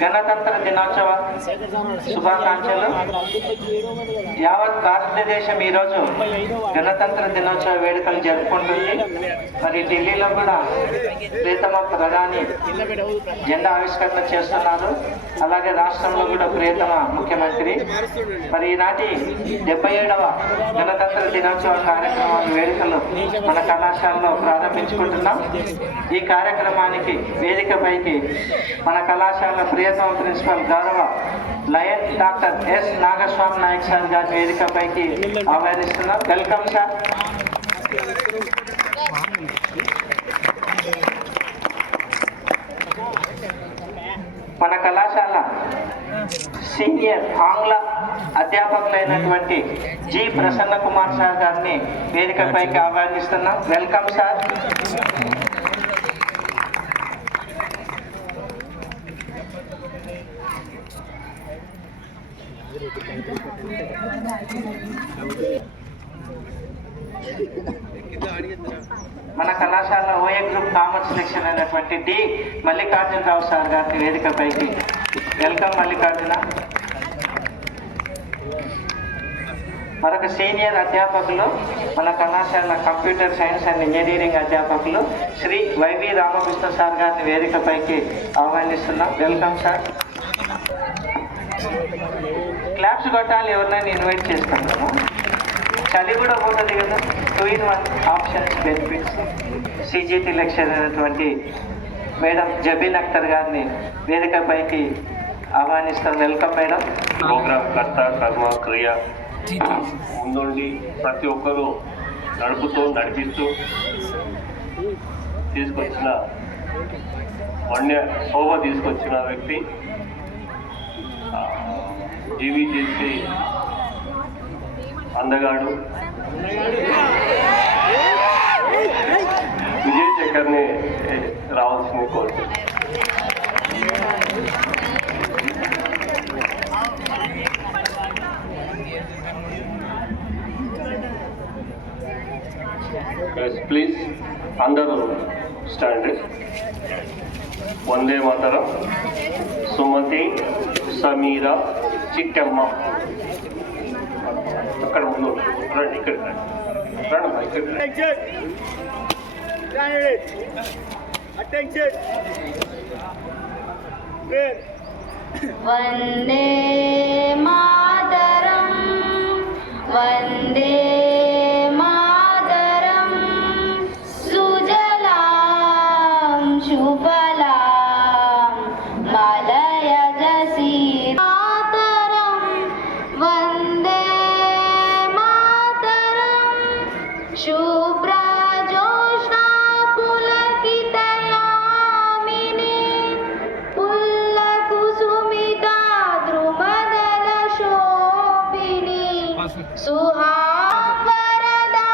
గణతంత్ర దినోత్సవ శుభాకాంక్షలు. యావత్ భారతదేశం ఈరోజు గణతంత్ర దినోత్సవ వేడుకలు జరుపుకుంటుంది. మరి ఢిల్లీలో కూడా ప్రియతమ ప్రధాని జెండా ఆవిష్కరణ చేస్తున్నారు. అలాగే రాష్ట్రంలో కూడా ప్రియతమ ముఖ్యమంత్రి. మరి ఈనాటి 77వ గణతంత్ర దినోత్సవ కార్యక్రమాల వేడుకలు మన కళాశాలలో ప్రారంభించుకుంటున్నాం. ఈ కార్యక్రమానికి వేదికపైకి మన కళాశాల ప్రియతమ ప్రిన్సిపల్ గౌరవ Lion doctor S Nagaswamy Naik sir గారి వేదికపైకి ఆహ్వానిస్తున్నాం. Welcome sir. మన కళాశాల సీనియర్ ఆంగ్ల అధ్యాపకులైనటువంటి జి ప్రసన్న కుమార్ సార్ గారిని వేదికపైకి ఆహ్వానిస్తున్నాం. Welcome sir. మన కళాశాల ఓఏ గ్రూప్ కామర్స్ సెక్షన్ అయినటువంటి డి మల్లికార్జునరావు సార్ గారిని వేదికపైకి. వెల్కమ్ మల్లికార్జున. మరొక సీనియర్ అధ్యాపకులు మన కళాశాల కంప్యూటర్ సైన్స్ అండ్ ఇంజనీరింగ్ అధ్యాపకులు శ్రీ వైవి రామకృష్ణ సార్ గారిని వేదికపైకి ఆహ్వానిస్తున్నాం. Welcome sir. క్లాప్స్ కొట్టాలి. ఎవరినైనా ఇన్వైట్ చేస్తాము. చలి కూడా పోతుంది కదా. 2-in-1 options benefits. CGT lecture అయినటువంటి మేడం జబీన్ అఖ్తర్ గారిని వేదికపైకి ఆహ్వానిస్తాం. Welcome madam. ప్రోగ్రామ్ కర్త కర్మ క్రియ ముందుండి ప్రతి ఒక్కరూ నడిపిస్తూ తీసుకొచ్చిన వన్య శోభ తీసుకొచ్చిన వ్యక్తి జీవీజేసి అందగాడు విజయ్ శేఖర్ని రావాల్సింది కోరుతున్నాను. ప్లీజ్ అందరూ స్టాండ్. వందే మాతరం. సుమతి, సమీరా, చిట్టమ్మ అక్కడ ముందు రండి. ఇక్కడ వందే మాతరం, వందే మాతరం, సుజలాం సుఫలాం మలయజ మాతరం, వందే మాతరం, శుభ్రజోష్ణా పులకితయామిని పుల్లకుసుమితా ద్రుమదల శోభిని సుహావరదా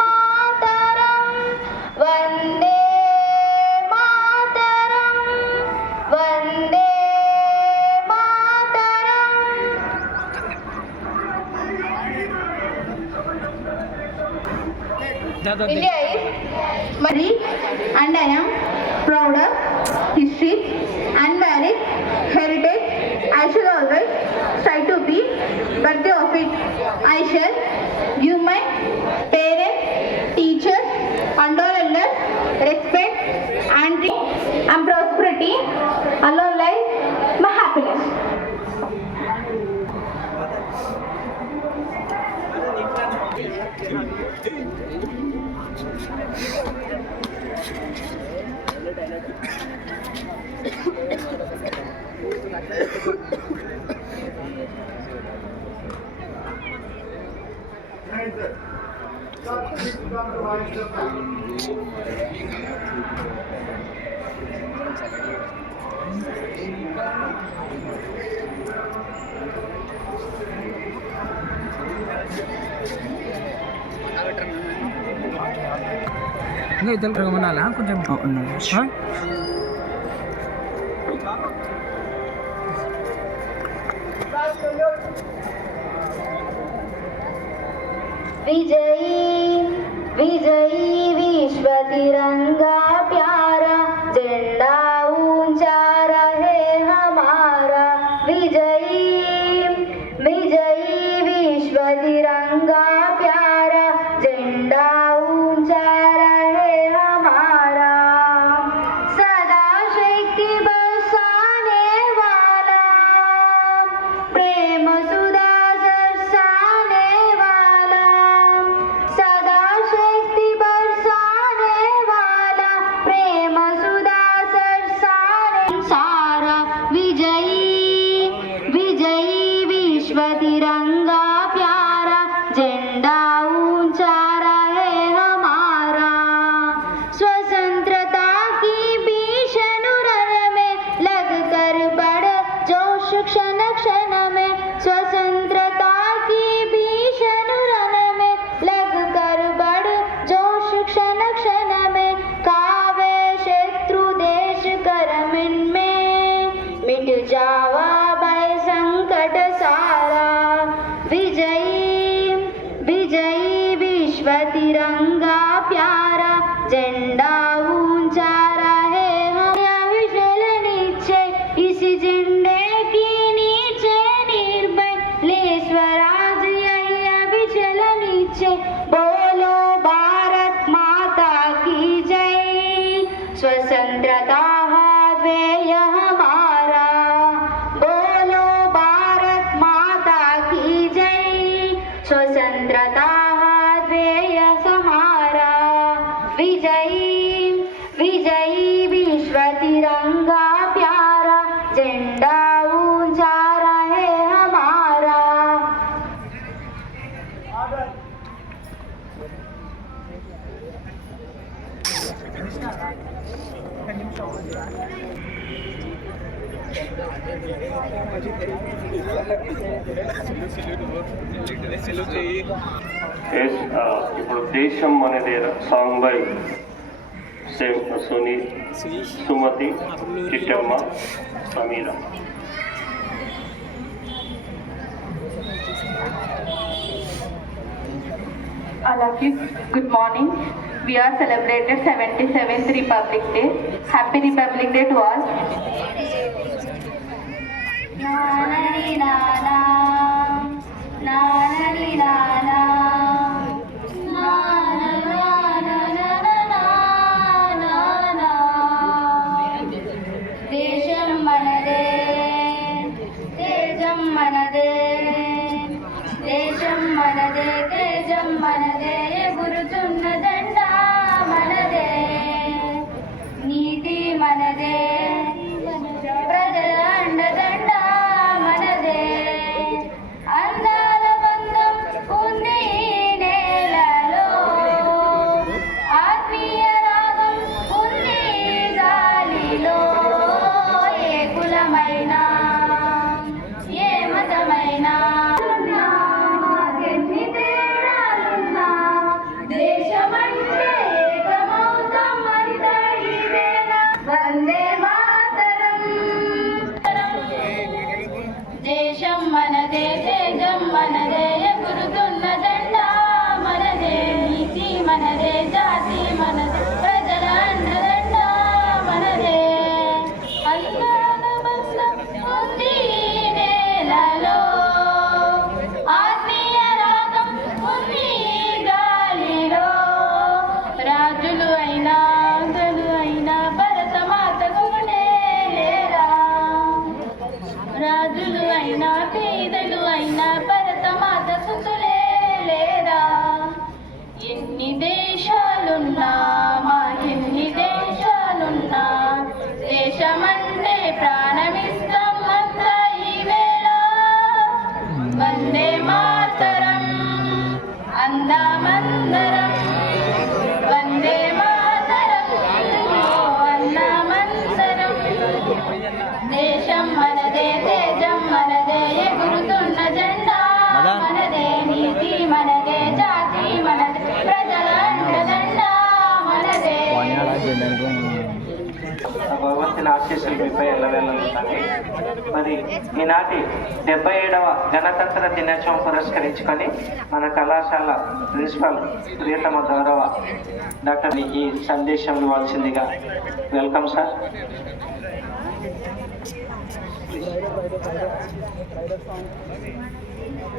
మాతరం, Vande Mataram, Vande Mataram. India is Mari and I am proud of history and marriage heritage. I shall always try to be worthy of it. I shall give my parents, teachers and all elders respect and prosperity. Alone lies my happiness. ఇంకా ఇద్దరు రమ్మనాలా కొంచెం विजयी विजयी विश्व तिरंगा प्यारा झंडा ऊंचा रहे जावा भय संकट सारा, विजयी विजयी विश्व तिरंगा प्यारा, झंडा ऊंचा रहे हमारा विजल नीचे, इस झंडे की नीचे निर्भय ले स्वराज यही विजल नीचे, बोलो भारत माता की जय, स्वतंत्रता ध्येय हमारा, बोलो भारत माता की जय, स्वतंत्रता ध्येय हमारा, विजयी विजयी विश्व तिरंगा प्यारा, झंडा ऊंचा रहे हमारा। ఇప్పుడు దేశం అనేది song by Sunil, Sumathi, Chittamma, Sameera. All of you, good morning. We are celebrated 77th Republic Day. Happy Republic Day to all. Nanani nana, nanani nana, nana nana nana nana. Desham manade, tejam manade, desham manade, tejam manade. గురుతున్న దండ మనదే, నీతి మనదే, ప్రజల అండదండ మనదే, అందాల బంధం ఉంది నేలలో, ఆత్మీయ రాగం ఉంది గాలిలో, ఏ కులమైనా ఏ మతమైనా దేశమంటే ఏకమౌతం అంతైవేనా, వందే మాతరం. దేశం మనదే, తేజం మనదే, ఎగురుతున్న జెండా మనదే, నీతి మనదే, జాతి మనదే, ప్రజల అండదండ మనదే, అందాల బంధం ఉంది నేలలో, ఆత్మీయ రాగం ఉంది గాలిలో, రాజులు అయినా గలు అయినా భరత మాతకు లేరా, రాజులు అయినా పేదలు అయినా భరత మాత సుతులే లేరా, ఎన్ని దేశాలున్నా మా ఎన్ని దేశాలున్నా, దేశమంటే ప్రాణమిస్తాం అంతా ఈవేళ, వందే మాతరం అందామందరం, వందే మాతరం అన్నామందరం. దేశం మనదే, తేజం మనదే, ఎగురుతున్న జెండా మనదే, నీతి మనదే, జాతి మనదే, ప్రజల అండదండ మనదే. భగవంతుని ఆశీస్సులు మీపై ఎల్లవేళలుంటాయి. మరి ఈనాటి 77వ గణతంత్ర దినోత్సవం పురస్కరించుకొని మన కళాశాల ప్రిన్సిపల్ ప్రియతమ గౌరవ డాక్టర్ ఈ సందేశం ఇవ్వాల్సిందిగా welcome sir.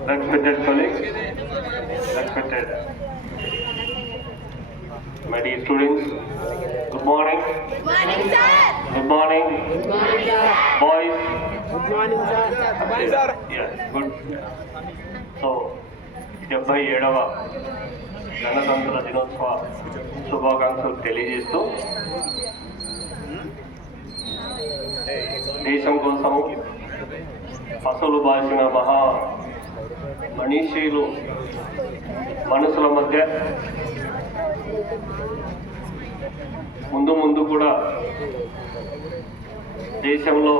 Respected colleagues, respected my dear students, good morning. Good morning, sir. Good morning. Good morning, sir. Boys. Good morning sir. Yeah, good. So, 77వ గణతంత్ర దినోత్సవ శుభాకాంక్షలు తెలియజేస్తూ దేశం కోసము అసలు బాసిన మహా మనీషీలు మనసుల మధ్య ముందు కూడా దేశంలో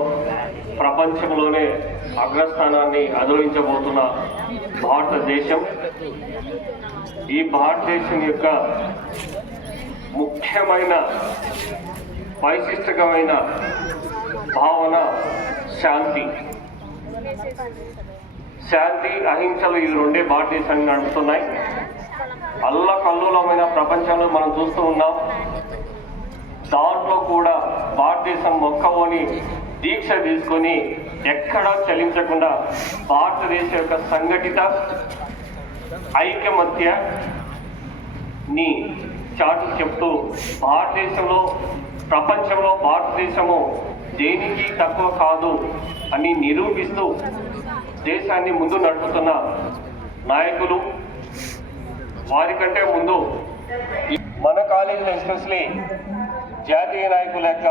ప్రపంచంలోనే అగ్రస్థానాన్ని అధిరోహించబోతున్న భారతదేశం, ఈ భారతదేశం యొక్క ముఖ్యమైన వైశిష్టకమైన భావన శాంతి అహింసలు ఈ రెండే భారతదేశాన్ని నడుస్తున్నాయి. అల్లకల్లోలమైన ప్రపంచంలో మనం చూస్తూ ఉన్నాం. దాంట్లో కూడా భారతదేశం మొక్కవోని దీక్ష తీసుకొని ఎక్కడా చలించకుండా భారతదేశం యొక్క సంఘటిత ఐకమత్యని చాటు చెప్తూ భారతదేశంలో ప్రపంచంలో భారతదేశము దేనికి తక్కువ కాదు అని నిరూపిస్తూ దేశాన్ని ముందు నడుపుతున్న నాయకులు. వారికంటే ముందు మన కాలేజీలో ఎస్పెషలీ జాతీయ నాయకుల యొక్క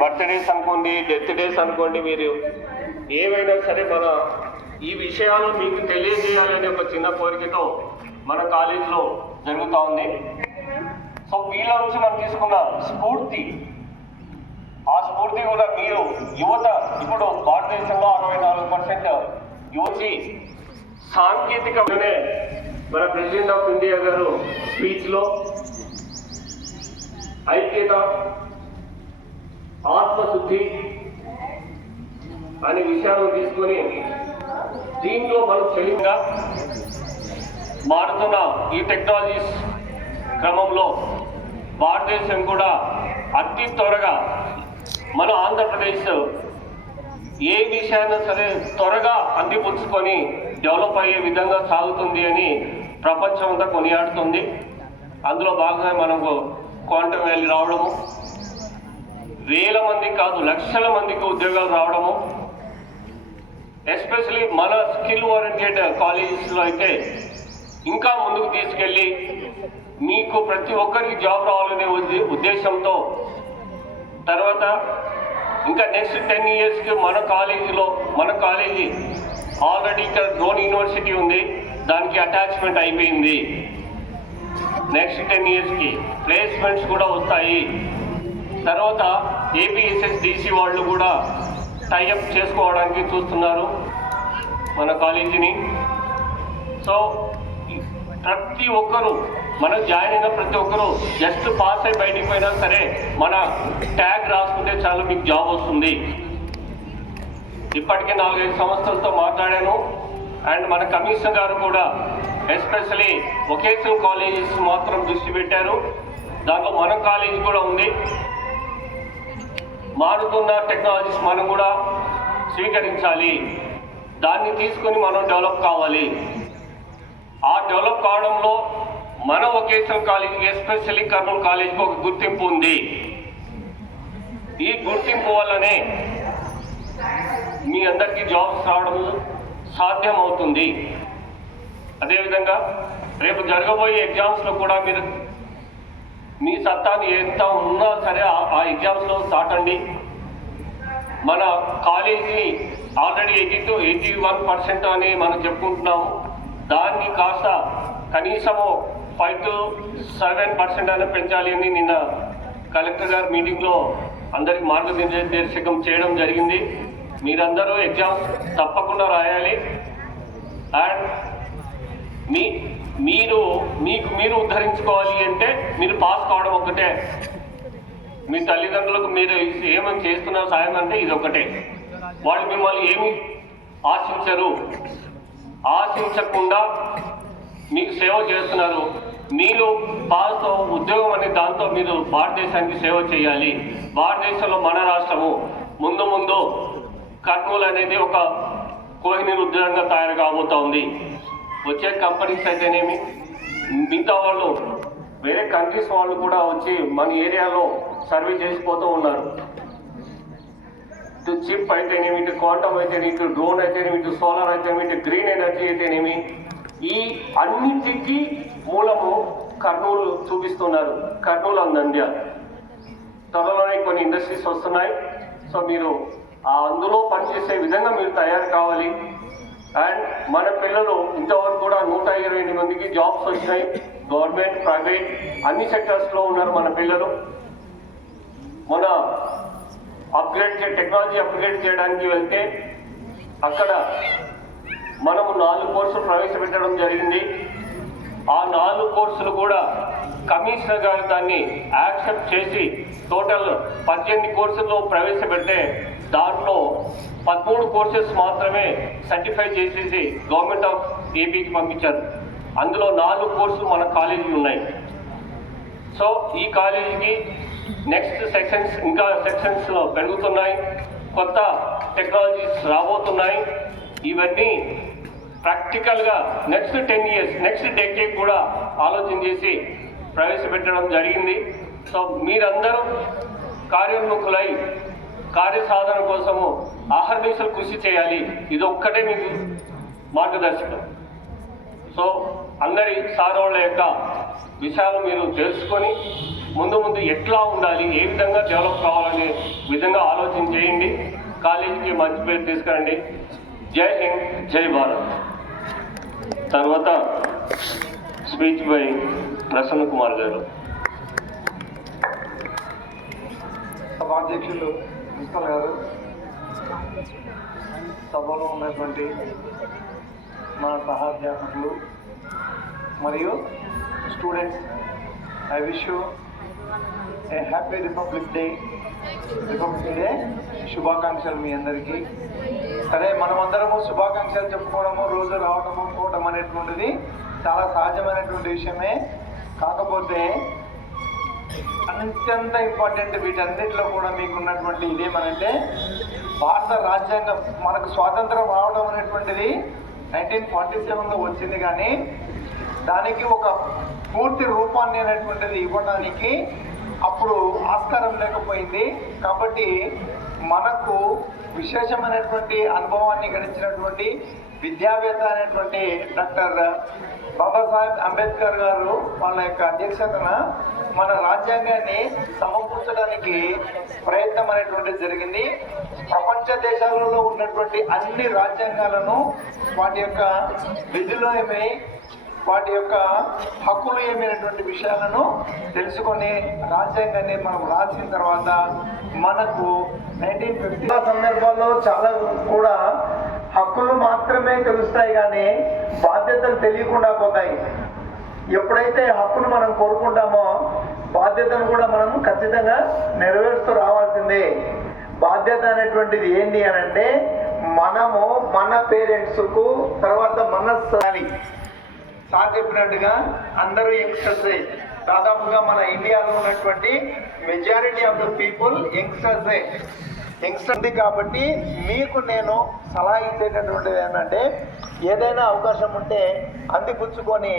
బర్త్డేస్ అనుకోండి, డెత్ డేస్ అనుకోండి, మీరు ఏవైనా సరే మన ఈ విషయాలు మీకు తెలియజేయాలనే ఒక చిన్న కోరికతో మన కాలేజీలో జరుగుతూ ఉంది. సో వీళ్ళ నుంచి మనం తీసుకున్న స్ఫూర్తి, ఆ స్ఫూర్తి కూడా మీరు యువత ఇప్పుడు భారతదేశంలో 64% యువతి సాంకేతికమే మన ప్రెసిడెంట్ ఆఫ్ ఇండియా గారు స్పీచ్లో ఐక్యత, ఆత్మశుద్ధి అనే విషయాలను తీసుకొని దీంట్లో మనం చెలింగా మారుతున్న ఈ టెక్నాలజీస్ క్రమంలో భారతదేశం కూడా అతి త్వరగా మన ఆంధ్రప్రదేశ్ ఏ విషయాన్ని సరే త్వరగా అందిపుచ్చుకొని డెవలప్ అయ్యే విధంగా సాగుతుంది అని ప్రపంచం అంతా కొనియాడుతుంది. అందులో భాగంగా మనకు క్వాంటమ్ వ్యాలీ రావడము, వేల మంది కాదు లక్షల మందికి ఉద్యోగాలు రావడము, ఎస్పెషలీ మన స్కిల్ ఓరియంటెడ్ కాలేజెస్లో అయితే ఇంకా ముందుకు తీసుకెళ్ళి మీకు ప్రతి ఒక్కరికి జాబ్ రావాలనే ఉద్దేశంతో తర్వాత ఇంకా నెక్స్ట్ 10 yearsకి మన కాలేజీ ఆల్రెడీ ఇక్కడ డ్రోన్ యూనివర్సిటీ ఉంది, దానికి అటాచ్మెంట్ అయిపోయింది. నెక్స్ట్ 10 yearsకి ప్లేస్మెంట్స్ కూడా వస్తాయి. తర్వాత APSSDC వాళ్ళు కూడా టైఅప్ చేసుకోవడానికి చూస్తున్నారు మన కాలేజీని. సో ప్రతి ఒక్కరూ మనం జాయిన్ అయిన ప్రతి ఒక్కరూ జస్ట్ పాస్ అయి బయటికి పోయినా సరే మన ట్యాగ్ రాసుకుంటే చాలు మీకు జాబ్ వస్తుంది. ఇప్పటికే 4-5 సంస్థలతో మాట్లాడాను. అండ్ మన కమిషనర్ గారు కూడా ఎస్పెషలీ వొకేషనల్ కాలేజెస్ మాత్రం దృష్టి పెట్టారు. దాంట్లో మన కాలేజీ కూడా ఉంది. మారుతున్న టెక్నాలజీస్ మనం కూడా స్వీకరించాలి, దాన్ని తీసుకొని మనం డెవలప్ కావాలి. ఆ డెవలప్ కావడంలో మన వొకేషనల్ కాలేజీకి ఎస్పెషల్లీ కర్నూలు కాలేజీకి ఒక గుర్తింపు ఉంది. ఈ గుర్తింపు వల్లనే మీ అందరికీ జాబ్స్ రావడం సాధ్యమవుతుంది. అదేవిధంగా రేపు జరగబోయే ఎగ్జామ్స్లో కూడా మీరు మీ సత్తాన్ని ఎంత ఉన్నా సరే ఆ ఎగ్జామ్స్లో దాటండి. మన కాలేజీ ఆల్రెడీ 80-81% అని మనం చెప్పుకుంటున్నాము. దాన్ని కాస్త కనీసము 5 to 7% అయినా పెంచాలి అని నిన్న కలెక్టర్ గారు మీటింగ్లో అందరికి మార్గనిర్దేశకం చేయడం జరిగింది. మీరందరూ ఎగ్జామ్స్ తప్పకుండా రాయాలి. అండ్ మీరు ఉద్ధరించుకోవాలి అంటే మీరు పాస్ కావడం ఒకటే. మీ తల్లిదండ్రులకు మీరు ఏమని చేస్తున్నారు సాయం అంటే ఇది ఒకటే. వాళ్ళు మిమ్మల్ని ఏమి ఆశించకుండా మీకు సేవ చేస్తున్నారు. మీరు పాస్ ఉద్యోగం అనే దాంతో మీరు భారతదేశానికి సేవ చేయాలి. భారతదేశంలో మన రాష్ట్రము ముందు కర్నూలు అనేది ఒక కోహినూర్ ఉద్యోగంగా తయారు కాబోతా ఉంది. వచ్చే కంపెనీస్ అయితేనేమి, మిగతా వాళ్ళు వేరే కంట్రీస్ వాళ్ళు కూడా వచ్చి మన ఏరియాలో సర్వే చేసిపోతూ ఉన్నారు. ఇటు చిప్ అయితేనేమి, ఇటు క్వాంటమ్ అయితేనేమి, ఇటు డ్రోన్ అయితేనేమి, ఇటు సోలార్ అయితేనేమి, ఇటు గ్రీన్ ఎనర్జీ అయితేనేమి, ఈ అన్నిటికీ మూలము కర్నూలు చూపిస్తున్నారు. కర్నూలు అండ్ నంద్యాల త్వరలోనే కొన్ని ఇండస్ట్రీస్ వస్తున్నాయి. సో మీరు అందులో పనిచేసే విధంగా మీరు తయారు కావాలి. అండ్ మన పిల్లలు ఇంతవరకు కూడా 128 మందికి జాబ్స్ వచ్చినాయి. గవర్నమెంట్, ప్రైవేట్ అన్ని సెక్టర్స్లో ఉన్నారు మన పిల్లలు. మన టెక్నాలజీ అప్గ్రేడ్ చేయడానికి వెళ్తే అక్కడ మనము 4 కోర్సులు ప్రవేశపెట్టడం జరిగింది. ఆ 4 కోర్సులు కూడా కమిషనర్ గారు దాన్ని యాక్సెప్ట్ చేసి టోటల్ 18 కోర్సుల్లో ప్రవేశపెడితే దాంట్లో 13 కోర్సెస్ మాత్రమే సర్టిఫై చేసేసి గవర్నమెంట్ ఆఫ్ ఏపీకి పంపించారు. అందులో 4 కోర్సులు మన కాలేజీలు ఉన్నాయి. సో ఈ కాలేజీకి నెక్స్ట్ సెక్షన్స్ ఇంకా సెక్షన్స్లో పెరుగుతున్నాయి, కొత్త టెక్నాలజీస్ రాబోతున్నాయి. ఇవన్నీ ప్రాక్టికల్గా నెక్స్ట్ 10 years నెక్స్ట్ డెకేడ్ కూడా ఆలోచన చేసి ప్రవేశపెట్టడం జరిగింది. సో మీరందరూ కార్యోన్ముఖులై కార్యసాధన కోసము అహర్నిశలు కృషి చేయాలి. ఇది ఒక్కటే మీకు మార్గదర్శకం. సో అందరి సారోళ్ళ యొక్క విషయాలు మీరు తెలుసుకొని ముందు ఎట్లా ఉండాలి, ఏ విధంగా డెవలప్ కావాలనే విధంగా ఆలోచన చేయండి. కాలేజీకి మంచి పేరు తీసుకురండి. జై హింద్, జై భారత్. తర్వాత స్పీచ్ బై ప్రసన్న కుమార్ గారు. సభాధ్యక్షులు ప్రిన్సిపల్ గారు, సభలో ఉన్నటువంటి మన సహాధ్యాపకులు మరియు students, I wish you A happy republic day శుభాకాంక్షలు మీ అందరికీ. సరే, మనమందరము శుభాకాంక్షలు చెప్పుకోవడము, రోజు రావడము పోవడం అనేటువంటిది చాలా సహజమైనటువంటి విషయమే. కాకపోతే అత్యంత ఇంపార్టెంట్ వీటన్నిటిలో కూడా మీకు ఉన్నటువంటి ఇదేమనంటే, భారత రాజ్యాంగం మనకు స్వాతంత్రం రావడం అనేటువంటిది 1947లో వచ్చింది, కానీ దానికి ఒక పూర్తి రూపాన్ని అనేటువంటిది ఇవ్వడానికి అప్పుడు ఆస్కారం లేకపోయింది. కాబట్టి మనకు విశేషమైనటువంటి అనుభవాన్ని గడించినటువంటి విద్యావేత్త అనేటువంటి డాక్టర్ బాబాసాహెబ్ అంబేద్కర్ గారు వాళ్ళ యొక్క అధ్యక్షతన మన రాజ్యాంగాన్ని సమకూర్చడానికి ప్రయత్నం అనేటువంటిది జరిగింది. ప్రపంచ దేశాలలో ఉన్నటువంటి అన్ని రాజ్యాంగాలను వాటి యొక్క విధులు ఏమి, వాటి యొక్క హక్కులు ఏమైనటువంటి విషయాలను తెలుసుకొని రాజ్యాంగాన్ని మనం రాసిన తర్వాత మనకు 1950 సందర్భాల్లో చాలా కూడా హక్కులు మాత్రమే తెలుస్తాయి, కానీ బాధ్యతలు తెలియకుండా పోతాయి. ఎప్పుడైతే హక్కును మనం కోరుకుంటామో బాధ్యతను కూడా మనం ఖచ్చితంగా నెరవేరుస్తూ రావాల్సిందే. బాధ్యత అనేటువంటిది ఏంటి అని అంటే, మనము మన పేరెంట్స్కు తర్వాత మన సార్ చెప్పినట్టుగా అందరూ యంగ్స్టర్సే. దాదాపుగా మన ఇండియాలో ఉన్నటువంటి మెజారిటీ ఆఫ్ ద పీపుల్ యంగ్స్టర్సే. యంగ్స్టర్ ఉంది కాబట్టి మీకు నేను సలహా ఇచ్చేటటువంటిది ఏంటంటే, ఏదైనా అవకాశం ఉంటే అందిపుచ్చుకొని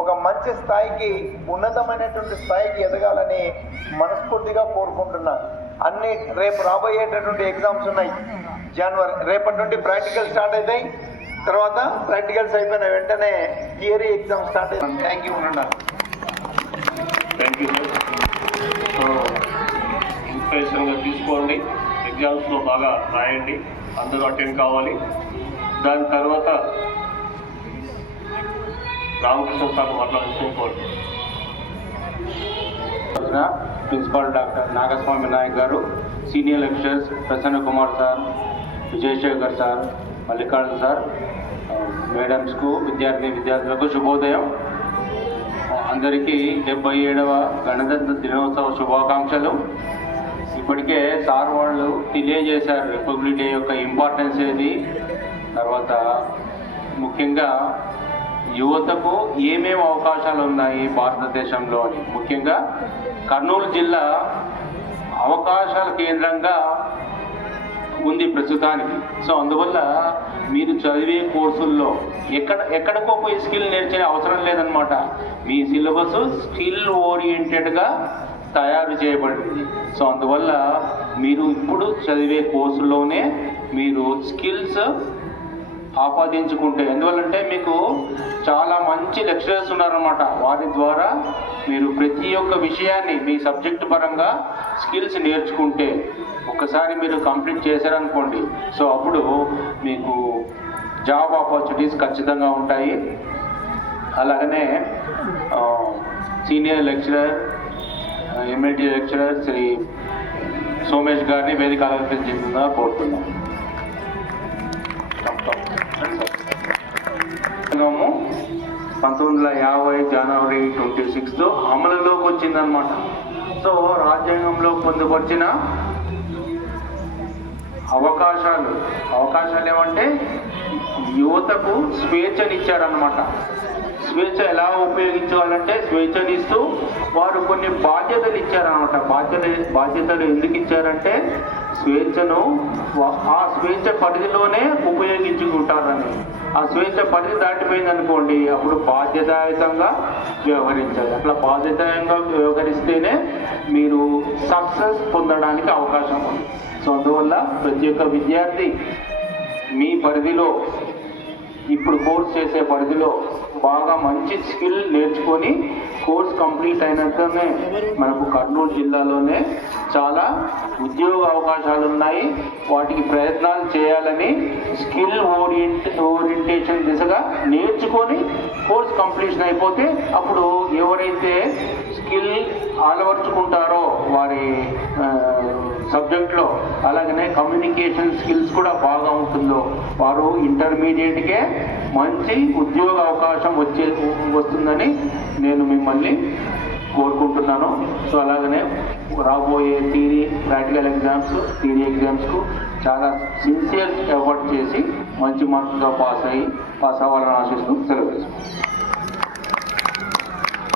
ఒక మంచి స్థాయికి, ఉన్నతమైనటువంటి స్థాయికి ఎదగాలని మనస్ఫూర్తిగా కోరుకుంటున్నాను. అన్ని రేపు రాబోయేటటువంటి ఎగ్జామ్స్ ఉన్నాయి. జనవరి రేపటి నుండి ప్రాక్టికల్ స్టార్ట్ అవుతాయి. తర్వాత ప్రాక్టికల్స్ అయిపోయిన వెంటనే థియరీ ఎగ్జామ్ స్టార్ట్ అవుతుంది. Thank you. ఉండండి. Thank you sir. సో ఇన్స్పిరేషన్గా తీసుకోండి, ఎగ్జామ్స్లో బాగా రాయండి, అందరూ అటెండ్ కావాలి. దాని తర్వాత రామకృష్ణ సార్ మాట్లాడుకోండి. ప్రిన్సిపాల్ డాక్టర్ నాగస్వామి నాయక్ గారు, senior lecturers Prasanna Kumar sir, Vijayasekhar sir, Mallikarjuna sir, మేడమ్స్కు, విద్యార్థులకు శుభోదయం. అందరికీ 77వ గణతంత్ర దినోత్సవ శుభాకాంక్షలు. ఇప్పటికే సార్ వాళ్ళు తెలియజేశారు రిపబ్లిక్ డే యొక్క ఇంపార్టెన్స్ ఏది, తర్వాత ముఖ్యంగా యువతకు ఏమేమి అవకాశాలు ఉన్నాయి భారతదేశంలో అని. ముఖ్యంగా కర్నూలు జిల్లా అవకాశాల కేంద్రంగా ఉంది ప్రస్తుతానికి. సో అందువల్ల మీరు చదివే కోర్సుల్లో ఎక్కడికో పోయి స్కిల్ నేర్చే అవసరం లేదనమాట. మీ సిలబస్ స్కిల్ ఓరియంటెడ్గా తయారు చేయబడింది. సో అందువల్ల మీరు ఇప్పుడు చదివే కోర్సులోనే మీరు స్కిల్స్ ఆపాదించుకుంటే, ఎందువల్లంటే మీకు చాలా మంచి లెక్చరర్స్ ఉన్నారన్నమాట. వారి ద్వారా మీరు ప్రతి ఒక్క విషయాన్ని మీ సబ్జెక్ట్ పరంగా స్కిల్స్ నేర్చుకుంటే, ఒకసారి మీరు కంప్లీట్ చేశారనుకోండి, సో అప్పుడు మీకు జాబ్ ఆపర్చునిటీస్ ఖచ్చితంగా ఉంటాయి. అలాగనే senior lecturer, MLT lecturer Shri Somesh గారిని వేదిక అలంకరించిందిగా కోరుతున్నాం. 1950 జనవరి 26 అమలులోకి వచ్చిందనమాట. సో రాజ్యాంగంలో పొందుపరిచిన అవకాశాలు ఏమంటే యువతకు స్వేచ్ఛనిచ్చారనమాట. స్వేచ్ఛ ఎలా ఉపయోగించాలంటే స్వేచ్ఛనిస్తూ వారు కొన్ని బాధ్యతలు ఇచ్చారనమాట. బాధ్యతలు ఎందుకు ఇచ్చారంటే స్వేచ్ఛను ఆ స్వేచ్ఛ పరిధిలోనే ఉపయోగించుకుంటారని. ఆ స్వేచ్ఛ పరిధి దాటిపోయింది అనుకోండి, అప్పుడు బాధ్యతాయుతంగా వ్యవహరించాలి. అట్లా బాధ్యతాయుతంగా వ్యవహరిస్తేనే మీరు సక్సెస్ పొందడానికి అవకాశం ఉంది. సో అందువల్ల ప్రతి ఒక్క విద్యార్థి మీ పరిధిలో ఇప్పుడు కోర్స్ చేసే పరిధిలో బాగా మంచి స్కిల్ నేర్చుకొని కోర్స్ కంప్లీట్ అయినాకనే మనకు కర్నూలు జిల్లాలోనే చాలా ఉద్యోగ అవకాశాలు ఉన్నాయి. వాటికి ప్రయత్నాలు చేయాలని స్కిల్ ఓరియంటేషన్ దిశగా నేర్చుకొని కోర్స్ కంప్లీషన్ అయిపోతే అప్పుడు ఎవరైతే స్కిల్ అలవర్చుకుంటారో వారి సబ్జెక్ట్లో, అలాగనే కమ్యూనికేషన్ స్కిల్స్ కూడా బాగా ఉంటుందో వారు ఇంటర్మీడియట్కే మంచి ఉద్యోగ అవకాశం వస్తుందని నేను మిమ్మల్ని కోరుకుంటున్నాను. సో అలాగనే రాబోయే ప్రాక్టికల్ ఎగ్జామ్స్కు చాలా సిన్సియర్ ఎఫర్ట్ చేసి మంచి మార్కుగా పాస్ అవ్వాలని ఆశిస్తూ సెలవు.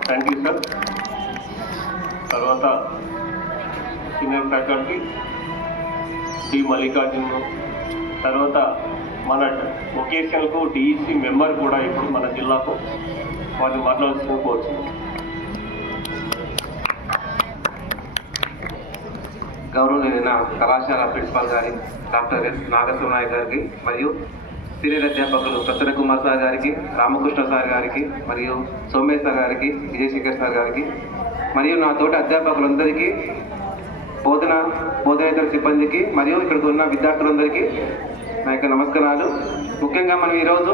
Thank you sir. తర్వాత సీనియర్ ఫ్యాకల్టీ డి మల్లికార్జున్, తర్వాత మన వొకేషనల్కు డిఈసి మెంబర్ కూడా ఇప్పుడు మన జిల్లాకు వాళ్ళు మాట్లాడుతూ కోరుతున్నాం. గౌరవనీయులైన కళాశాల ప్రిన్సిపాల్ గారి డాక్టర్ ఎస్ నాగేశ్వర నాయక్ గారికి, మరియు సీనియర్ అధ్యాపకులు ప్రసన్న కుమార్ సార్ గారికి, రామకృష్ణ సార్ గారికి, మరియు సోమేష్ సార్ గారికి, విజయశేఖర్ సార్ గారికి, మరియు నా తోటి అధ్యాపకులందరికీ, బోధనేతర సిబ్బందికి, మరియు ఇక్కడికి ఉన్న విద్యార్థులందరికీ నా యొక్క నమస్కారాలు. ముఖ్యంగా మనం ఈరోజు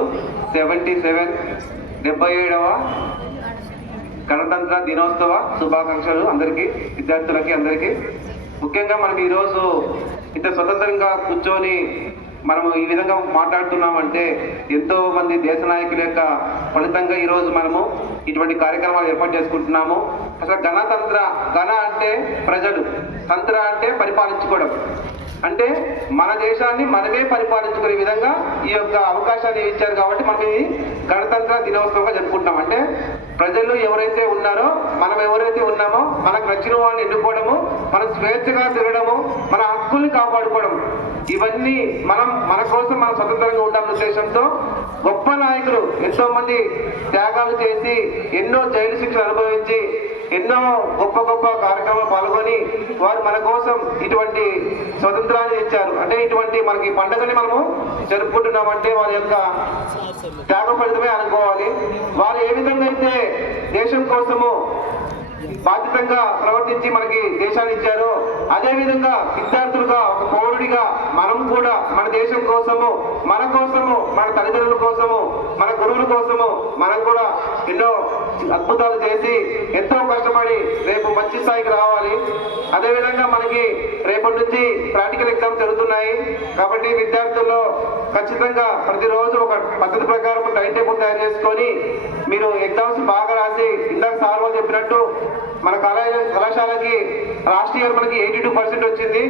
77వ గణతంత్ర దినోత్సవ శుభాకాంక్షలు అందరికీ, విద్యార్థులకి అందరికీ. ముఖ్యంగా మనం ఈరోజు ఇంత స్వతంత్రంగా కూర్చొని మనము ఈ విధంగా మాట్లాడుతున్నామంటే ఎంతో మంది దేశ నాయకుల యొక్క ఫలితంగా ఈరోజు మనము ఇటువంటి కార్యక్రమాలు ఏర్పాటు చేసుకుంటున్నాము. అసలు గణ అంటే ప్రజలు, తంత్ర అంటే పరిపాలించుకోవడం, అంటే మన దేశాన్ని మనమే పరిపాలించుకునే విధంగా ఈ యొక్క అవకాశాన్ని ఇచ్చారు. కాబట్టి మనం ఇది గణతంత్ర దినోత్సవంగా జరుపుకుంటాం. అంటే ప్రజలు ఎవరైతే ఉన్నారో, మనం ఎవరైతే ఉన్నామో, మనకు నచ్చిన వాళ్ళని ఎన్నుకోవడము, మనం స్వేచ్ఛగా తిరగడము, మన హక్కుల్ని కాపాడుకోవడం, ఇవన్నీ మన కోసం మనం స్వతంత్రంగా ఉండాలనే ఉద్దేశంతో గొప్ప నాయకులు ఎంతో మంది త్యాగాలు చేసి, ఎన్నో జైలు శిక్షలు అనుభవించి, ఎన్నో గొప్ప కార్యక్రమాలు పాల్గొని వారు మన కోసం ఇటువంటి స్వతంత్రాన్ని ఇచ్చారు. అంటే ఇటువంటి మనకి పండుగని మనము జరుపుకుంటున్నామంటే వారి యొక్క త్యాగ ఫలితమే అనుకోవాలి. వారు ఏ విధంగా అయితే దేశం కోసము బాధ్యతంగా ప్రవర్తించి మనకి దేశాన్ని ఇచ్చారో, అదేవిధంగా విద్యార్థులుగా, ఒక పౌరుడిగా మనం కూడా మన దేశం కోసము, మన తల్లిదండ్రుల కోసము, మన గురువుల కోసము మనం కూడా ఎన్నో అద్భుతాలు చేసి ఎంతో కష్టపడి రేపు మంచి స్థాయికి రావాలి. అదేవిధంగా మనకి రేపటి నుంచి ప్రాక్టికల్ ఎగ్జామ్స్ జరుగుతున్నాయి. కాబట్టి విద్యార్థుల్లో ఖచ్చితంగా ప్రతిరోజు ఒక పద్ధతి ప్రకారం టైం టేబుల్ తయారు చేసుకొని మీరు ఎగ్జామ్స్ బాగా రాసి, ఇందాక సార్ వాళ్ళు చెప్పినట్టు మన కళాశాలకి లాస్ట్ ఇయర్ మనకి 82% వచ్చింది.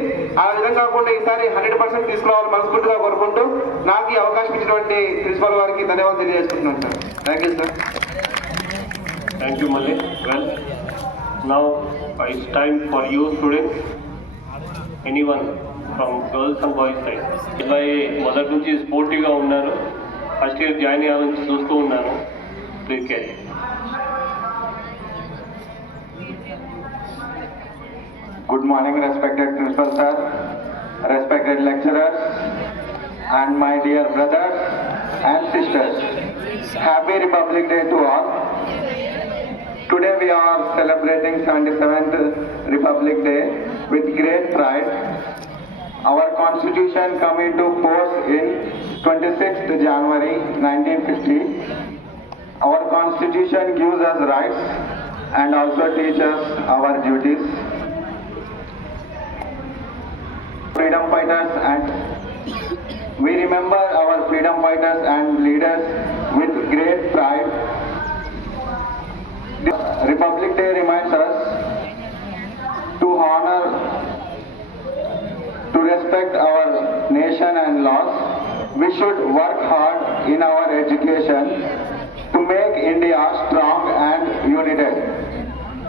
ఆ విధంగా కాకుండా ఈసారి 100% తీసుకురావాలని మనస్ఫూర్తిగా కోరుకుంటూ నాకు ఈ అవకాశం ఇచ్చినటువంటి ప్రిన్సిపల్ వారికి ధన్యవాదాలు తెలియజేసుకుంటున్నాను sir. Thank you sir. Thank you మళ్ళీ. Well, now it's time for you students, anyone from girls and boys side. అబ్బాయి మొదటి నుంచి స్పోర్టివ్గా ఉన్నారు, ఫస్ట్ ఇయర్ జాయిన్ అయ్యాలని చూస్తూ ఉన్నాను. Please carry. Good morning, respected principal sir, respected lecturers, and my dear brothers and sisters. Happy Republic Day to all. Today we are celebrating 77th Republic Day with great pride. Our constitution came into force in 26th January 1950. Our constitution gives us rights and also teaches our duties. Freedom fighters, and we remember our freedom fighters and leaders with great pride. Republic Day reminds us to honor, to respect our nation and laws. We should work hard in our education to make India strong and united.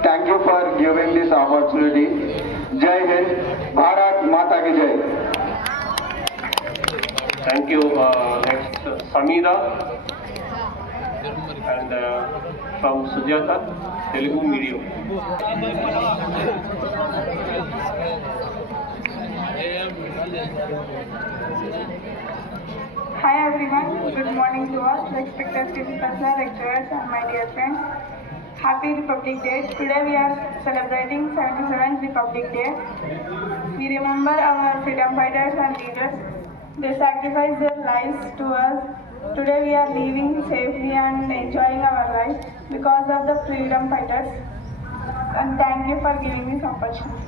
Thank you for giving this opportunity. Jai Hind, Bharat Mata ki Jai. Thank you. Next, Samira and from Sujata, Telugu Medium. Hi everyone, good morning to all, respected principals, lecturers and my dear friends. Happy Republic Day. Today we are celebrating 77th Republic Day. We remember our freedom fighters and leaders. They sacrificed their lives to us. Today we are living safely and enjoying our life because of the freedom fighters. And thank you for giving this opportunity.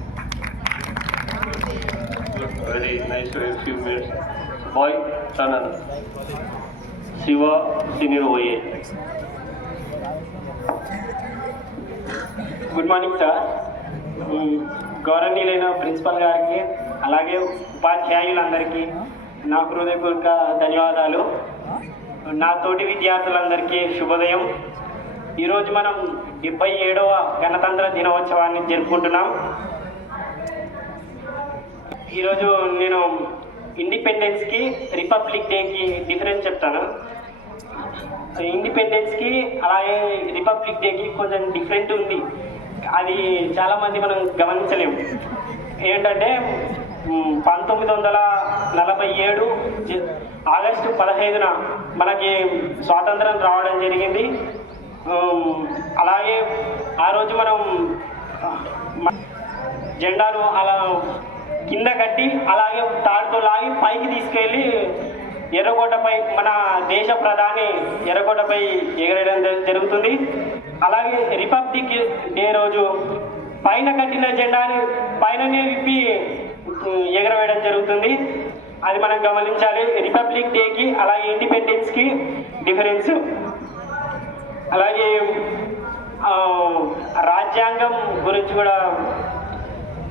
Very nice to have few minutes. Boy, Tanan. Siva, Senior OA. Good morning sir. గౌరవనీయులైన principal గారికి అలాగే ఉపాధ్యాయులందరికీ నా హృదయపూర్వక ధన్యవాదాలు. నా తోటి విద్యార్థులందరికీ శుభోదయం. ఈరోజు మనం 77వ గణతంత్ర దినోత్సవాన్ని జరుపుకుంటున్నాం. ఈరోజు నేను ఇండిపెండెన్స్కి రిపబ్లిక్ డేకి డిఫరెన్స్ చెప్తాను. ఇండిపెండెన్స్కి అలాగే రిపబ్లిక్ డేకి కొంచెం డిఫరెంట్ ఉంది. అది చాలామంది మనం గమనించలేము. ఏంటంటే 1947 ఆగస్టు 15న మనకి స్వాతంత్రం రావడం జరిగింది. అలాగే ఆ రోజు మనం జెండాను అలా కింద కట్టి అలాగే తాడుతో లాగి పైకి తీసుకెళ్ళి ఎర్రకోటపై మన దేశ ప్రధాని ఎర్రకోటపై ఎగరేయడం జరుగుతుంది. అలాగే రిపబ్లిక్ డే రోజు పైన కట్టిన జెండాని పైననే విప్పి ఎగరవేయడం జరుగుతుంది. అది మనం గమనించాలి. రిపబ్లిక్ డేకి అలాగే ఇండిపెండెన్స్కి డిఫరెన్స్. అలాగే రాజ్యాంగం గురించి కూడా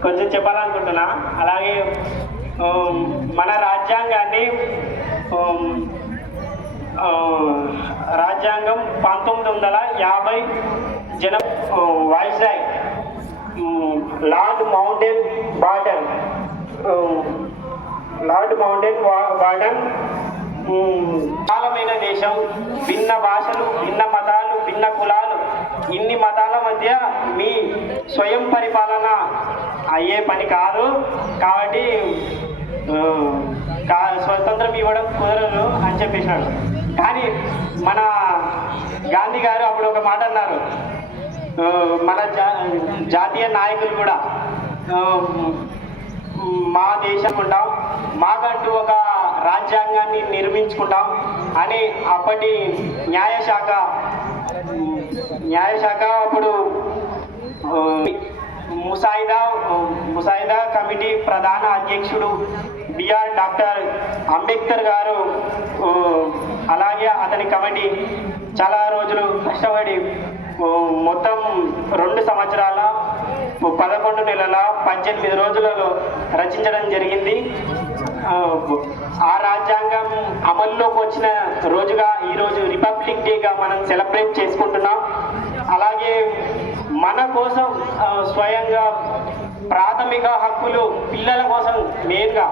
కొంచెం చెప్పాలనుకుంటున్నా. అలాగే మన రాజ్యాంగం 1950 వైస్రాయ్ లార్డ్ మౌంటెన్ బాటన్ విశాలమైన దేశం, భిన్న భాషలు, భిన్న మతాలు, భిన్న కులాలు, ఇన్ని మతాల మధ్య మీ స్వయం పరిపాలన అయ్యే పని కాదు. కాబట్టి స్వతంత్రం ఇవ్వడం కుదరదు అని చెప్పేసినాడు. కానీ మన గాంధీ గారు అప్పుడు ఒక మాట అన్నారు. మన జాతీయ నాయకులు కూడా మా దేశం ఉంటాం, మాకంటూ ఒక రాజ్యాంగాన్ని నిర్మించుకుంటాం అని అప్పటి న్యాయశాఖ అప్పుడు ముసాయిదా కమిటీ ప్రధాన అధ్యక్షుడు డాక్టర్ అంబేద్కర్ గారు అలాగే అతని కమిటీ చాలా రోజులు కష్టపడి మొత్తం 2 సంవత్సరాల 11 నెలల 18 రోజులలో రచించడం జరిగింది. ఆ రాజ్యాంగం అమల్లోకి వచ్చిన రోజుగా ఈరోజు రిపబ్లిక్ డేగా మనం సెలబ్రేట్ చేసుకుంటున్నాం. అలాగే మన కోసం స్వయంగా ప్రాథమిక హక్కులు పిల్లల కోసం మెయిన్గా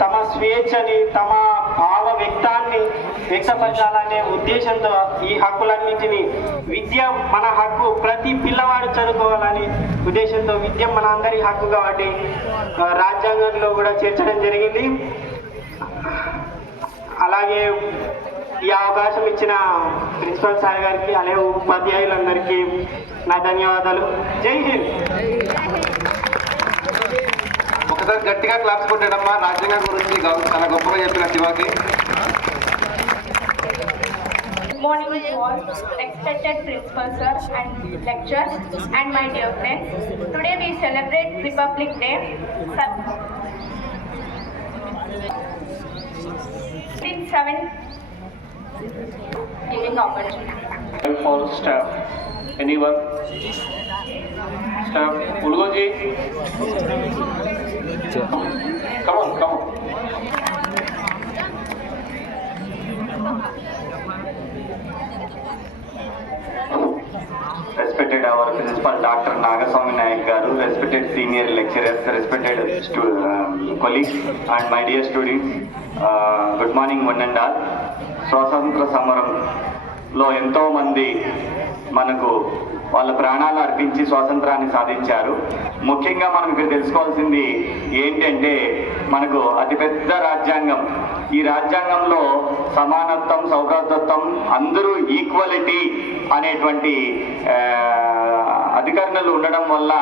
తమ స్వేచ్ఛని, తమ భావ వ్యక్తాన్ని వ్యక్తపరచాలనే ఉద్దేశంతో ఈ హక్కులన్నింటినీ విద్య మన హక్కు, ప్రతి పిల్లవాడు చదువుకోవాలని ఉద్దేశంతో విద్య మన అందరి హక్కు కాబట్టి రాజ్యాంగంలో కూడా చేర్చడం జరిగింది. అలాగే ఈ అవకాశం ఇచ్చిన ప్రిన్సిపల్ సార్ గారికి అలాగే ఉపాధ్యాయులందరికీ నా ధన్యవాదాలు. జై హింద్. ఒకసారి గట్టిగా క్లాప్స్ కొట్టాడమ్మా. రాజ్యాంగం గురించి చాలా గొప్పగా చెప్పిన శివాకి. Good morning to all, respected principal sir and lecturers and my dear friends. Today we celebrate Republic Day. Giving opportunity. For staff. Anyone? Staff, Ulgoji? Come on. Respected our principal Dr. Nagaswamy Nayak garu, respected senior lecturers, respected colleagues and my dear students, good morning one and all. స్వాతంత్ర సమరంలో ఎంతో మంది మనకు వాళ్ళ ప్రాణాలు అర్పించి స్వాతంత్రాన్ని సాధించారు. ముఖ్యంగా మనం ఇక్కడ తెలుసుకోవాల్సింది ఏంటంటే మనకు అతిపెద్ద రాజ్యాంగం, ఈ రాజ్యాంగంలో సమానత్వం, సౌభ్రాతత్వం, అందరూ ఈక్వాలిటీ అనేటువంటి అధికరణలు ఉండడం వల్ల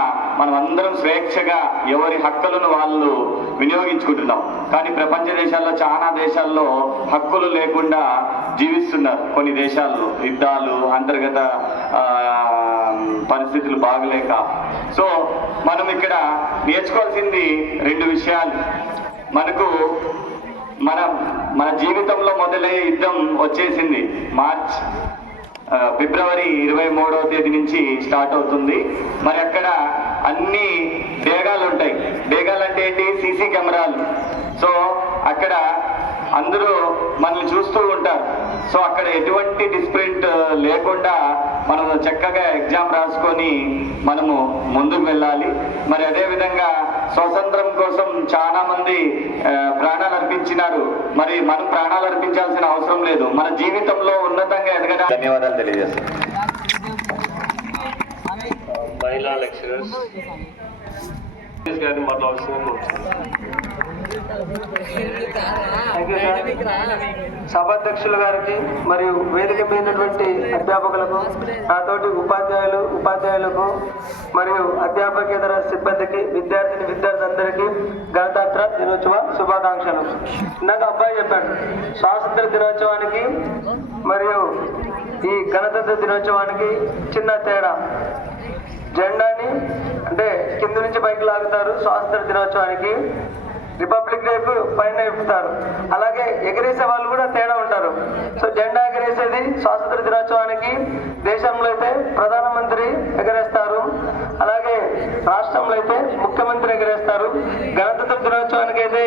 మనం అందరం స్వేచ్ఛగా ఎవరి హక్కులను వాళ్ళు వినియోగించుకుంటున్నాం. కానీ ప్రపంచ దేశాల్లో చాలా దేశాల్లో హక్కులు లేకుండా జీవిస్తున్నారు. కొన్ని దేశాల్లో యుద్ధాలు, అంతర్గత పరిస్థితులు బాగలేక. సో మనం ఇక్కడ నేర్చుకోవాల్సింది 2 విషయాలు. మనకు మన జీవితంలో మొదలయ్యే యుద్ధం వచ్చేసింది. ఫిబ్రవరి 23వ తేదీ నుంచి స్టార్ట్ అవుతుంది. మరి అక్కడ అన్ని డేగాలు ఉంటాయి. డేగాలు అంటే ఏంటి? సీసీ కెమెరాలు. సో అక్కడ అందరూ మనల్ని చూస్తూ ఉంటారు. సో అక్కడ ఎటువంటి డిస్ప్రింట్ లేకుండా మనం చక్కగా ఎగ్జామ్ రాసుకొని మనము ముందుకు వెళ్ళాలి. మరి అదేవిధంగా స్వాతంత్రం కోసం చాలా మంది ప్రాణాలు అర్పించినారు. మరి మనం ప్రాణాలు అర్పించాల్సిన అవసరం లేదు. మన జీవితంలో ఉన్నతంగా ఎదగడానికి ధన్యవాదాలు తెలియజేస్తాను. మహిళా లెక్చరర్స్ గారిని మాట్లాడాల్సిందిగా కోరుతున్నాను. సభాధ్యక్షుల గారికి మరియు వేదిక మీదటువంటి అధ్యాపకులకు, నాతోటి ఉపాధ్యాయులకు మరియు అధ్యాపకేతర సిబ్బందికి, విద్యార్థులందరికీ గణతంత్ర దినోత్సవ శుభాకాంక్షలు. నాకు అబ్బాయి చెప్పాడు, స్వాతంత్ర దినోత్సవానికి మరియు ఈ గణతంత్ర దినోత్సవానికి చిన్న తేడా. జెండాని అంటే కింద నుంచి పైకి లాగుతారు స్వాతంత్ర దినోత్సవానికి, రిపబ్లిక్ డేకు పైన ఎప్పుతారు. అలాగే ఎగరేసే వాళ్ళు కూడా తేడా ఉంటారు. సో జెండా ఎగరేసేది స్వాతంత్ర దినోత్సవానికి దేశంలో అయితే ప్రధానమంత్రి ఎగరేస్తారు, అలాగే రాష్ట్రంలో అయితే ముఖ్యమంత్రి ఎగరేస్తారు. గణతంత్ర దినోత్సవానికి అయితే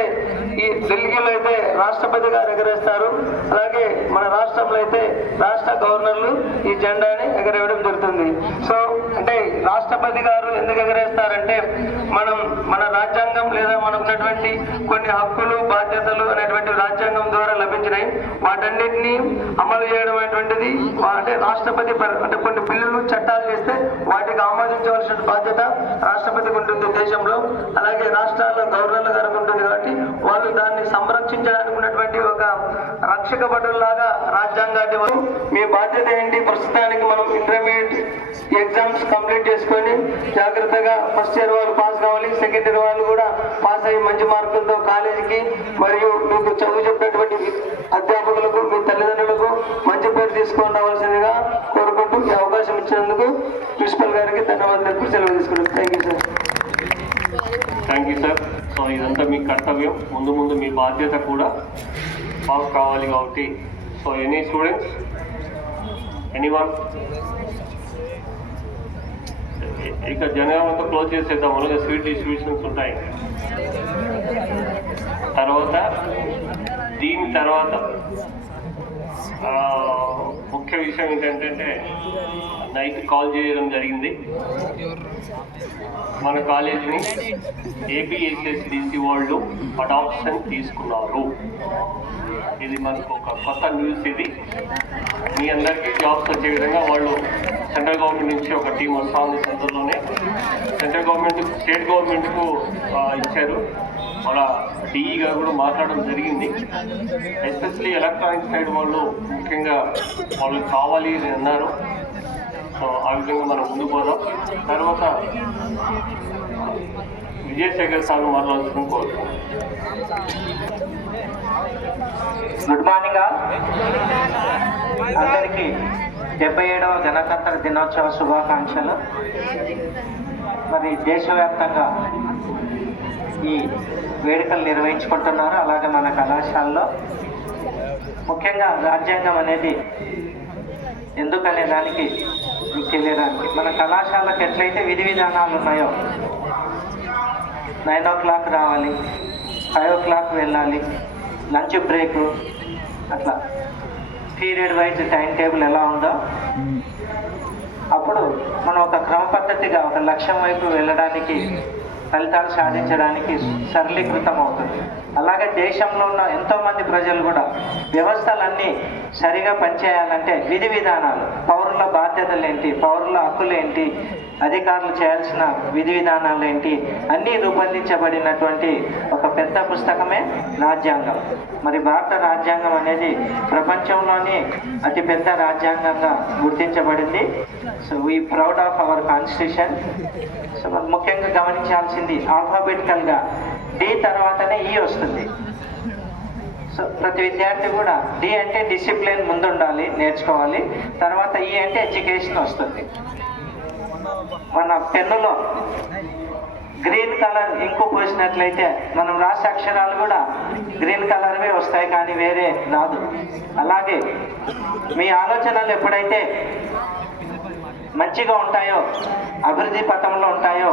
ఈ ఢిల్లీలో అయితే రాష్ట్రపతి గారు ఎగరేస్తారు. అలాగే మన రాష్ట్రంలో అయితే రాష్ట్ర గవర్నర్లు ఈ జెండాని ఎగరేయడం జరుగుతుంది. సో అంటే రాష్ట్రపతి గారు ఎందుకు ఎగరేస్తారంటే మన రాజ్యాంగం లేదా మనకున్నటువంటి కొన్ని హక్కులు, బాధ్యతలు అనేటువంటి రాజ్యాంగం ద్వారా లభించినాయి. వాటన్నిటినీ అమలు చేయడం అనేటువంటిది అంటే రాష్ట్రపతి అంటే కొన్ని బిల్లులు, చట్టాలు చేస్తే వాటికి ఆమోదించవలసిన బాధ్యత రాష్ట్రపతికి ఉంటుంది దేశంలో. అలాగే రాష్ట్రాల గవర్నర్ల గారికి ఉంటుంది. కాబట్టి వాళ్ళు దాన్ని సంరక్షించడానికి ఉన్నటువంటి ఒక రక్షక భటుల్లాగా రాజ్యాంగాన్ని మీ బాధ్యత ఏంటి? ప్రస్తుతానికి మనం ఇంటర్మీడియట్ ఎగ్జామ్స్ కంప్లీట్ చేసుకొని జాగ్రత్తగా ఫస్ట్ ఇయర్ వాళ్ళు పాస్ కావాలి, సెకండ్ ఇయర్ వాళ్ళు కూడా పాస్ అయ్యి మంచి మార్కులతో కాలేజీకి మరియు మీకు చదువు చెప్పినటువంటి అధ్యాపకులకు, మీ తల్లిదండ్రులకు మంచి పేరు తీసుకొని రావాల్సిందిగా కోరుకుంటూ ఈ అవకాశం ఇచ్చినందుకు ప్రిన్సిపల్ గారికి ధన్యవాదాలు సెలవు తీసుకుంటాం. Thank you sir. సో ఇదంతా మీ కర్తవ్యం, ముందు మీ బాధ్యత కూడా పాస్ కావాలి. కాబట్టి సో ఎనీ స్టూడెంట్స్, ఎనీవన్, ఇక జనగామంతా క్లోజ్ చేసేద్దాం. అలాగే స్వీట్ డిస్ట్రిబ్యూషన్స్ ఉంటాయి. దీని తర్వాత ముఖ్య విషయం ఏంటంటే నైట్ కాల్ చేయడం జరిగింది. మన కాలేజీని ఏపీఎస్ఎస్డిసి వాళ్ళు అడాప్షన్ తీసుకున్నారు. ఇది మనకు ఒక కొత్త న్యూస్. ఇది మీ అందరికీ జాబ్స్ వచ్చే విధంగా వాళ్ళు సెంట్రల్ గవర్నమెంట్ నుంచి ఒక టీం వస్తూ ఉంది. తొందరలోనే సెంట్రల్ గవర్నమెంట్ స్టేట్ గవర్నమెంట్కు ఇచ్చారు. వాళ్ళ డిఈ గారు కూడా మాట్లాడడం జరిగింది. ఎస్పెషల్లీ ఎలక్ట్రానిక్ సైడ్ వాళ్ళు ముఖ్యంగా వాళ్ళకి కావాలి అని అన్నారు. సో ఆ విధంగా మనం ముందు పోదాం. తర్వాత విజయశేఖర్ సార్ మాట్లాడుతూ కోరుతున్నాం. గుడ్ మార్నింగ్ అందరికీ 77వ గణతంత్ర దినోత్సవ శుభాకాంక్షలు. మరి దేశవ్యాప్తంగా ఈ వేడుకలు నిర్వహించుకుంటున్నారు. అలాగే మన కళాశాలలో ముఖ్యంగా రాజ్యాంగం అనేది ఎందుకనే దానికి మీకు తెలియడానికి. మన కళాశాలకు ఎట్లయితే విధి విధానాలు ఉన్నాయో 9 o'clock రావాలి, 5 o'clock వెళ్ళాలి, లంచ్ బ్రేక్, అట్లా పీరియడ్ వైజ్ టైం టేబుల్ ఎలా ఉందో అప్పుడు మనం ఒక క్రమ పద్ధతిగా ఒక లక్ష్యం వైపు వెళ్ళడానికి, ఫలితాలు సాధించడానికి సరళీకృతం అవుతుంది. అలాగే దేశంలో ఉన్న ఎంతోమంది ప్రజలు కూడా వ్యవస్థలన్నీ సరిగా పనిచేయాలంటే విధి విధానాలు, పౌరుల బాధ్యతలు ఏంటి, పౌరుల హక్కులు ఏంటి, అధికారులు చేయాల్సిన విధి విధానాలు ఏంటి అన్నీ రూపొందించబడినటువంటి ఒక పెద్ద పుస్తకమే రాజ్యాంగం. మరి భారత రాజ్యాంగం అనేది ప్రపంచంలోని అతిపెద్ద రాజ్యాంగంగా గుర్తించబడింది. So we proud of our constitution. So ముఖ్యంగా గమనించాల్సింది ఆల్ఫాబెటికల్గా డి తర్వాతనే ఈ వస్తుంది. సో ప్రతి విద్యార్థి కూడా డి అంటే డిసిప్లిన్ ముందు ఉండాలి, నేర్చుకోవాలి, తర్వాత ఈ అంటే ఎడ్యుకేషన్ వస్తుంది. మన పెన్నులో గ్రీన్ కలర్ ఇంకు పోసినట్లయితే మనం రాసే అక్షరాలు కూడా గ్రీన్ కలర్వే వస్తాయి, కానీ వేరే రాదు. అలాగే మీ ఆలోచనలు ఎప్పుడైతే మంచిగా ఉంటాయో, అభివృద్ధి పథంలో ఉంటాయో,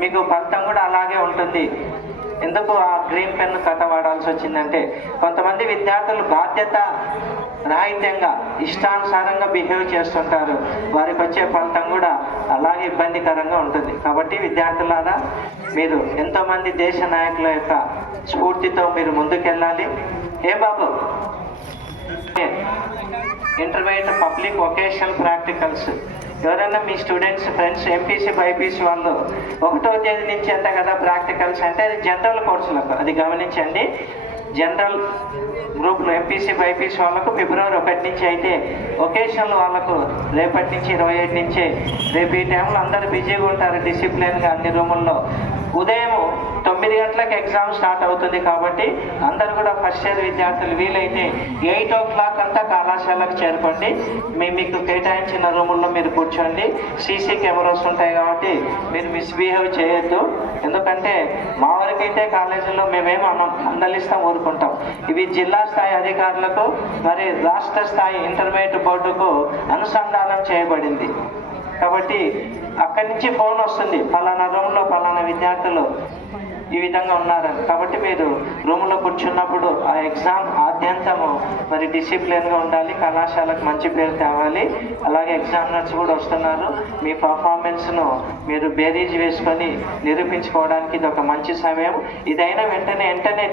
మీకు ఫలితం కూడా అలాగే ఉంటుంది. ఎందుకు ఆ గ్రీన్ పెన్ కథ వాడాల్సి వచ్చిందంటే కొంతమంది విద్యార్థులు బాధ్యత రాహిత్యంగా ఇష్టానుసారంగా బిహేవ్ చేస్తుంటారు, వారికి వచ్చే ఫలితం కూడా అలాగే ఇబ్బందికరంగా ఉంటుంది. కాబట్టి విద్యార్థులారా, మీరు ఎంతోమంది దేశ నాయకుల యొక్క స్ఫూర్తితో మీరు ముందుకెళ్ళాలి. ఏ బాబు, ఇంటర్మీడియట్ పబ్లిక్ వొకేషనల్ ప్రాక్టికల్స్ ఎవరైనా మీ స్టూడెంట్స్ ఫ్రెండ్స్ ఎంపీసీ బైపీసీ వాళ్ళు 1వ తేదీ నుంచి అంత కదా ప్రాక్టికల్స్ అంటే అది జనరల్ కోర్సులకు, అది గమనించండి. జనరల్ గ్రూప్లో ఎంపీసీ బైపీసీ వాళ్ళకు ఫిబ్రవరి 1 నుంచి అయితే వొకేషనల్ వాళ్ళకు రేపటి నుంచి 27 నుంచే. రేపు ఈ టైంలో అందరూ బిజీగా ఉంటారు డిసిప్లిన్గా అన్ని రూముల్లో. ఉదయం 9 గంటలకు ఎగ్జామ్ స్టార్ట్ అవుతుంది కాబట్టి అందరూ కూడా ఫస్ట్ ఇయర్ విద్యార్థులు వీలైతే 8 o'clock అంతా కళాశాలకు చేరుకోండి. మీకు కేటాయించిన రూముల్లో మీరు కూర్చోండి. సీసీ కెమెరాస్ ఉంటాయి కాబట్టి మీరు మిస్బిహేవ్ చేయొద్దు. ఎందుకంటే మా వరకైతే కాలేజీలో మేమేమో మందలిస్తాం, ఊరుకుంటాం. ఇవి జిల్లా స్థాయి అధికారులకు మరి రాష్ట్ర స్థాయి ఇంటర్మీడియట్ బోర్డుకు అనుసంధానం చేయబడింది. కాబట్టి అక్కడి నుంచి ఫోన్ వస్తుంది, ఫలానా రూమ్లో ఫలానా విద్యార్థులు ఈ విధంగా ఉన్నారని. కాబట్టి మీరు రూమ్లో కూర్చున్నప్పుడు ఆ ఎగ్జామ్ ఆద్యంతము మరి డిసిప్లిన్గా ఉండాలి, కళాశాలకు మంచి పేరు తేవాలి. అలాగే ఎగ్జామినర్స్ కూడా వస్తున్నారు, మీ పర్ఫార్మెన్స్ను మీరు బేరీజ్ వేసుకొని నిరూపించుకోవడానికి ఇది ఒక మంచి సమయం. ఇదైనా వెంటనే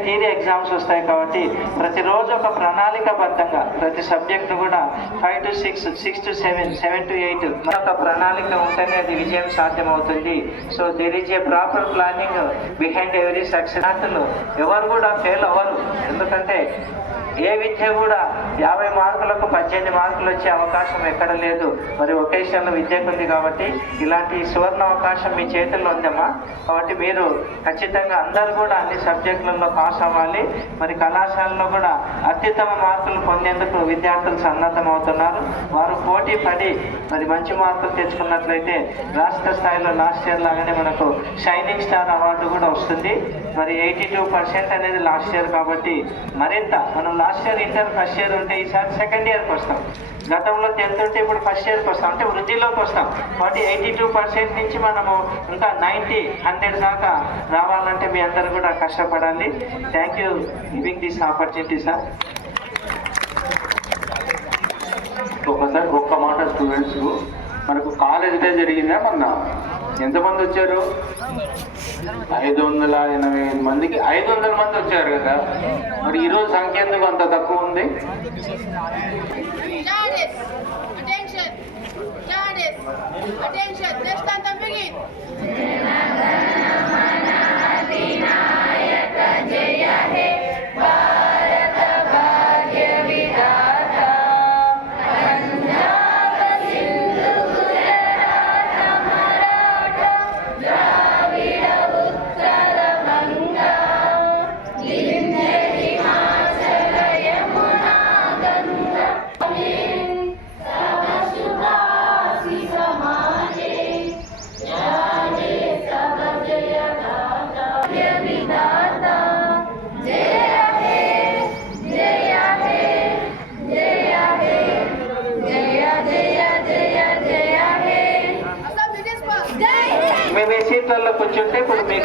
థియరీ ఎగ్జామ్స్ వస్తాయి కాబట్టి ప్రతిరోజు ఒక ప్రణాళికబద్ధంగా ప్రతి సబ్జెక్టు కూడా 5 to 6, 6 to 7, 7 to 8 ఒక ప్రణాళిక ఉంటేనే అది విజయం సాధ్యమవుతుంది. So there is a proper planning behind every success. ఎవరు కూడా ఫెయిల్ అవ్వరు, ఎందుకంటే ఏ విద్య కూడా 50 మార్కులకు 18 మార్కులు వచ్చే అవకాశం ఎక్కడ లేదు. మరి వొకేషనల్ విద్యకు ఉంది కాబట్టి ఇలాంటి సువర్ణ అవకాశం మీ చేతుల్లో ఉందమ్మా. కాబట్టి మీరు ఖచ్చితంగా అందరూ కూడా అన్ని సబ్జెక్టులలో పాస్ అవ్వాలి. మరి కళాశాలలో కూడా అత్యుత్తమ మార్కులు పొందేందుకు విద్యార్థులు సన్నద్ధం అవుతున్నారు. వారు పోటీ పడి మరి మంచి మార్కులు తెచ్చుకున్నట్లయితే రాష్ట్ర స్థాయిలో లాస్ట్ ఇయర్ లాగానే మనకు షైనింగ్ స్టార్ అవార్డు కూడా వస్తుంది. మరి 82% అనేది లాస్ట్ ఇయర్ కాబట్టి మరింత మనం last year inter first year ఉంటే ఈసారి సెకండ్ ఇయర్కి వస్తాం. గతంలో 10th ఉంటే ఇప్పుడు ఫస్ట్ ఇయర్కి వస్తాం, అంటే వృద్ధిలోకి వస్తాం. కాబట్టి 82% నుంచి మనము ఇంకా 90, 100 దాకా రావాలంటే మీ అందరూ కూడా కష్టపడాలి. Thank you giving this opportunity sir. ఒకసారి ఒక్క మాట స్టూడెంట్స్, మనకు కాలేజ్ డే జరిగిందా మొన్న? ఎంతమంది వచ్చారు? 585 మందికి 500 మంది వచ్చారు కదా. మరి ఈరోజు సంఖ్య ఎందుకు అంత తక్కువ ఉంది? Jai సీట్లలో కూర్చుంటే ఇప్పుడు మీకు